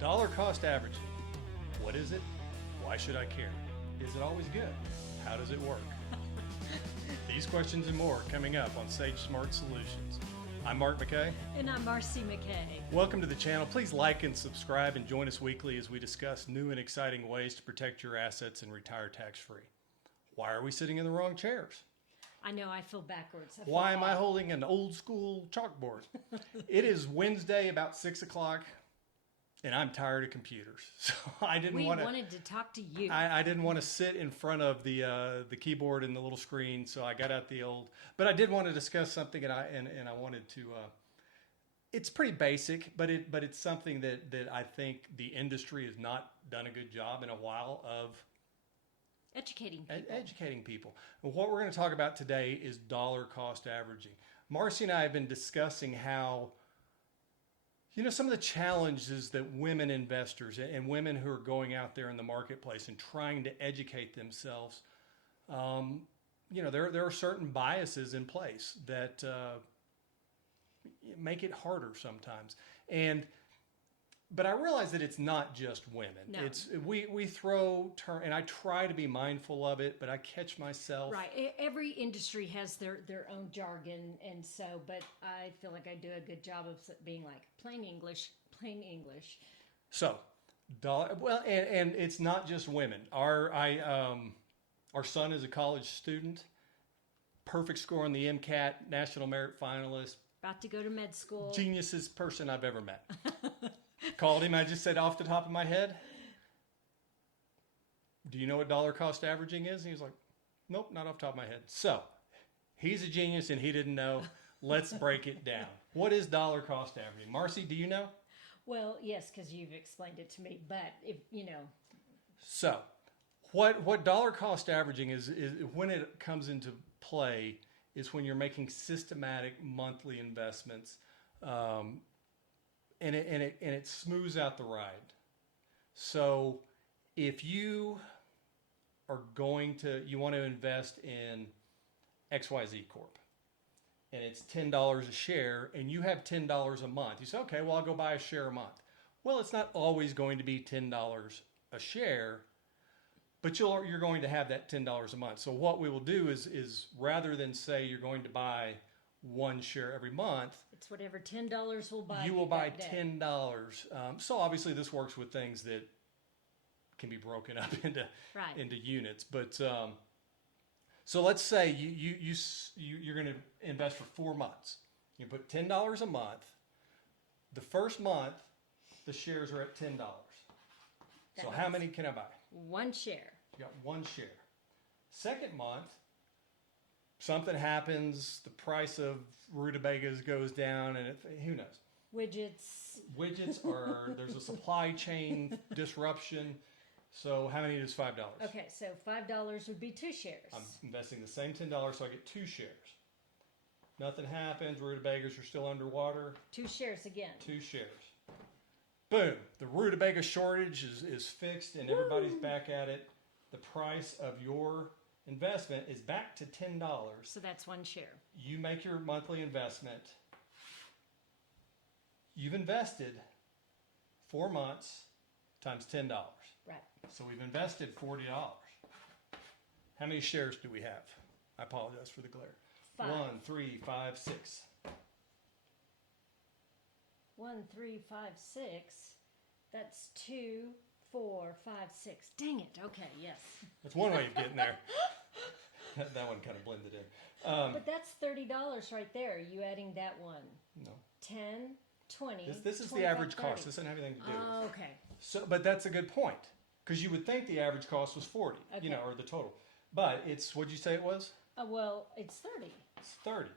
Dollar cost averaging. What is it? Why should I care? Is it always good? How does it work? These questions and more coming up on Sage Smart Solutions. I'm Mark McKay. And I'm Marcy McKay. Welcome to the channel. Please like and subscribe and join us weekly as we discuss new and exciting ways to protect your assets and retire tax-free. Why are we sitting in the wrong chairs? I know, I feel backwards. Why am I holding an old school chalkboard? It is Wednesday about 6 o'clock. And I'm tired of computers, so I didn't want to. We wanted to talk to you. I didn't want to sit in front of the keyboard and the little screen, so I got out the old. But I did want to discuss something, and I wanted to. It's pretty basic, but it's something that I think the industry has not done a good job in a while of educating people. And what we're going to talk about today is dollar cost averaging. Marcy and I have been discussing how. You know, some of the challenges that women investors and women who are going out there in the marketplace and trying to educate themselves, you know, there are certain biases in place that make it harder sometimes. But I realize that it's not just women. No. It's we throw term, and I try to be mindful of it, but I catch myself. Right. Every industry has their own jargon, and so, but I feel like I do a good job of being like plain English. So, well, and it's not just women. Our son is a college student, perfect score on the MCAT, National Merit Finalist. About to go to med school. Geniusest person I've ever met. Called him. I just said off the top of my head, do you know what dollar cost averaging is? And he was like, nope, not off the top of my head. So he's a genius and he didn't know. Let's break it down. What is dollar cost averaging? Marcy, do you know? Well, yes, because you've explained it to me, but if you know. So what dollar cost averaging is when it comes into play is when you're making systematic monthly investments. And it smooths out the ride. So if you want to invest in XYZ Corp, and it's $10 a share, and you have $10 a month, you say, okay, well, I'll go buy a share a month. Well, it's not always going to be $10 a share, but you're going to have that $10 a month. So what we will do is rather than say you're going to buy one share every month, it's whatever $10 will buy. You will buy $10. So obviously this works with things that can be broken up into units. But so let's say you're going to invest for 4 months. You put $10 a month. The first month, the shares are at $10. So how many can I buy? One share. You got one share. Second month, something happens, the price of rutabagas goes down, and who knows? Widgets, or there's a supply chain disruption. So how many is $5? Okay, so $5 would be 2 shares. I'm investing the same $10, so I get 2 shares. Nothing happens, rutabagas are still underwater. 2 shares again. 2 shares. Boom, the rutabaga shortage is fixed and everybody's back at it. The price of your investment is back to $10. So that's 1 share. You make your monthly investment. You've invested 4 months times $10. Right. So we've invested $40. How many shares do we have? I apologize for the glare. 5. 1, 3, 5, 6. 1, 3, 5, 6. That's 2, 4, 5, 6. Dang it. Okay, yes. That's one way of getting there. That one kind of blended in. But that's $30 right there. Are you adding that one? No. 10, 20. This is the average cost. This doesn't have anything to do with it. Okay. So, but that's a good point. Because you would think the average cost was 40, Okay. you know, or the total. But it's, what'd you say it was? Well, it's 30. It's 30.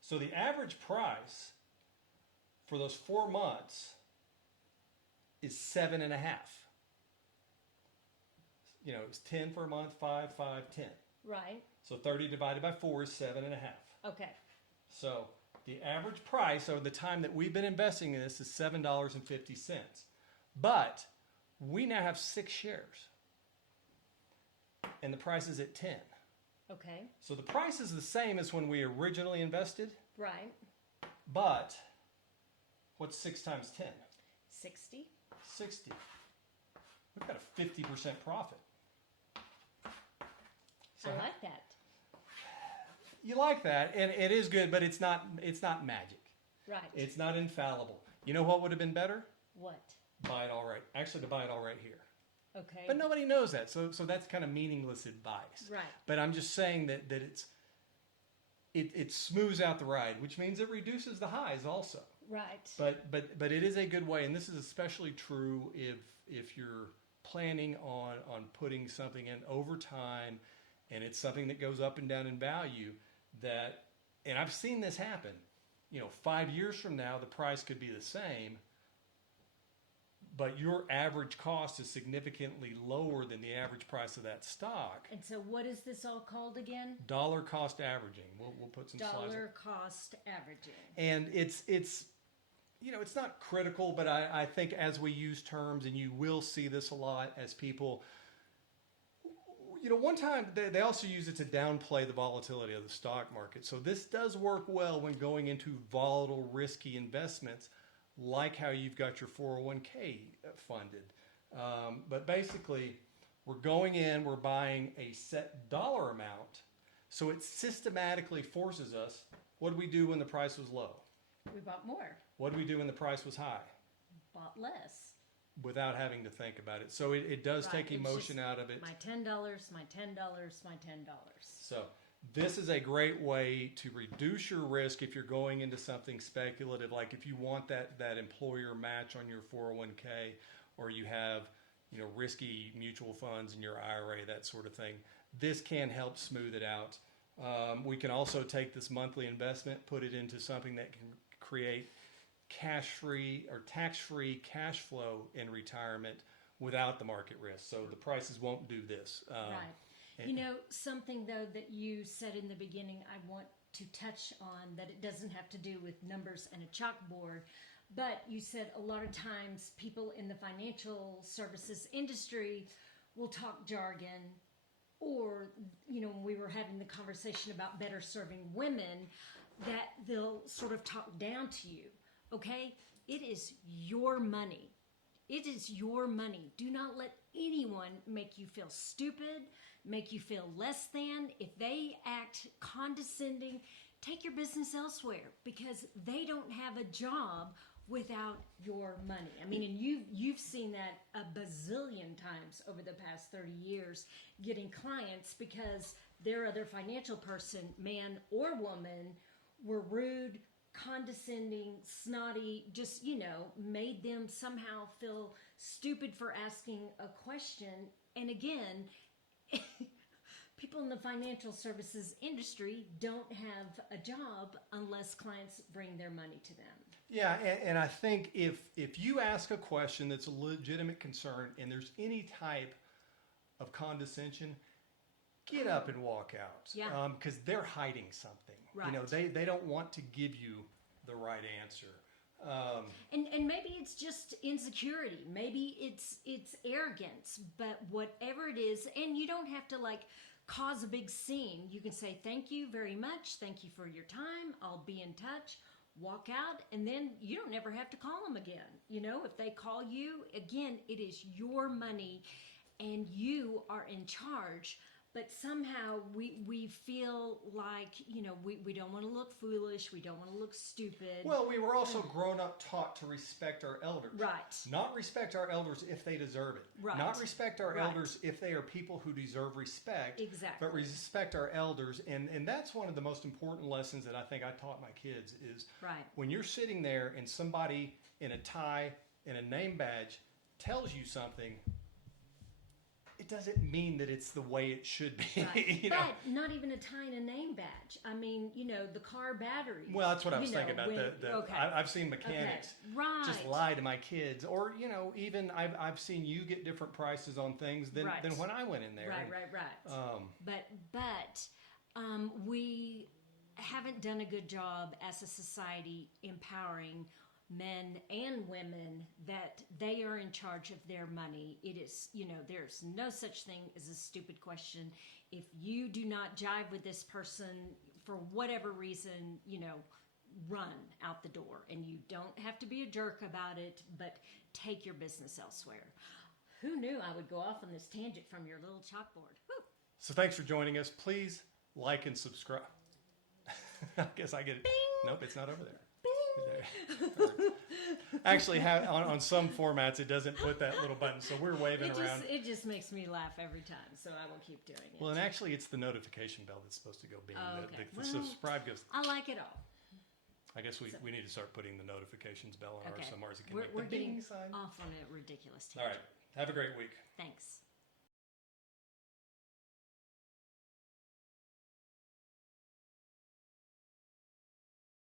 So the average price for those 4 months is 7.5. You know, it was 10 for a month, 5, 5, 10. Right. So 30 divided by 4 is 7.5. Okay. So the average price over the time that we've been investing in this is $7.50. But we now have 6 shares. And the price is at 10. Okay. So the price is the same as when we originally invested. Right. But what's 6 times 10? 60. 60. We've got a 50% profit. So I like that. you like that, and it is good, but it's not magic. Right. It's not infallible. You know what would have been better? What? Buy it all right. Actually, to buy it all right here. Okay. But nobody knows that, so that's kind of meaningless advice. Right. But I'm just saying that it smooths out the ride, which means it reduces the highs also. Right. But it is a good way, and this is especially true if you're planning on putting something in over time, and it's something that goes up and down in value. That, and I've seen this happen. 5 years from now, the price could be the same, but your average cost is significantly lower than the average price of that stock. And so, what is this all called again? Dollar cost averaging. We'll put some slides. Dollar cost averaging. And it's not critical, but I think as we use terms, and you will see this a lot as people, one time they also use it to downplay the volatility of the stock market. So this does work well when going into volatile, risky investments, like how you've got your 401k funded. But basically, we're going in, we're buying a set dollar amount, so it systematically forces us. What did we do when the price was low? We bought more. What did we do when the price was high? Bought less. Without having to think about it. So it does Right, take it's emotion just out of it. My $10, my $10, my $10. So this is a great way to reduce your risk if you're going into something speculative, like if you want that employer match on your 401k, or you have risky mutual funds in your IRA, that sort of thing. This can help smooth it out. We can also take this monthly investment, put it into something that can create cash-free or tax-free cash flow in retirement without the market risk. So the prices won't do this. Right. Something though that you said in the beginning, I want to touch on, that it doesn't have to do with numbers and a chalkboard, but you said a lot of times people in the financial services industry will talk jargon, or, when we were having the conversation about better serving women, that they'll sort of talk down to you. Okay? It is your money. It is your money. Do not let anyone make you feel stupid, make you feel less than. If they act condescending, take your business elsewhere, because they don't have a job without your money. I mean, and you've seen that a bazillion times over the past 30 years, getting clients because their other financial person, man or woman, were rude, condescending, snotty, just, made them somehow feel stupid for asking a question. And again, people in the financial services industry don't have a job unless clients bring their money to them. Yeah, and I think if you ask a question that's a legitimate concern and there's any type of condescension, get up and walk out. Yeah. Because they're hiding something. Right. They don't want to give you the right answer. And maybe it's just insecurity. Maybe it's arrogance. But whatever it is, and you don't have to cause a big scene. You can say, thank you very much. Thank you for your time. I'll be in touch. Walk out, and then you don't ever have to call them again. If they call you, again, it is your money and you are in charge. But somehow we feel like, we don't want to look foolish. We don't want to look stupid. Well, we were also grown up taught to respect our elders. Right. Not respect our elders if they deserve it. Right. Not respect our Right. elders if they are people who deserve respect. Exactly. But respect our elders. And that's one of the most important lessons that I think I taught my kids is right. when you're sitting there and somebody in a tie and a name badge tells you something, it doesn't mean that it's the way it should be. Right. But not even a tie and a name badge. I mean, the car batteries. Well, that's what I was thinking about. Okay. I've seen mechanics right. just lie to my kids, or even I've seen you get different prices on things than when I went in there. Right. But we haven't done a good job as a society empowering men and women that they are in charge of their money. It is, there's no such thing as a stupid question. If you do not jive with this person for whatever reason, run out the door, and you don't have to be a jerk about it, but take your business elsewhere. Who knew I would go off on this tangent from your little chalkboard? Woo. So thanks for joining us. Please like and subscribe. I guess I get it. Nope, it's not over there. Actually, on some formats, it doesn't put that little button, so we're waving around. It just makes me laugh every time, so I will keep doing it. Well, and actually, it's the notification bell that's supposed to go bing. Oh, okay. The subscribe goes. I like it all. I guess we need to start putting the notifications bell on ours, so Marcy can We're make the getting ding sign. off on a ridiculous All tangent. right. Have a great week. Thanks.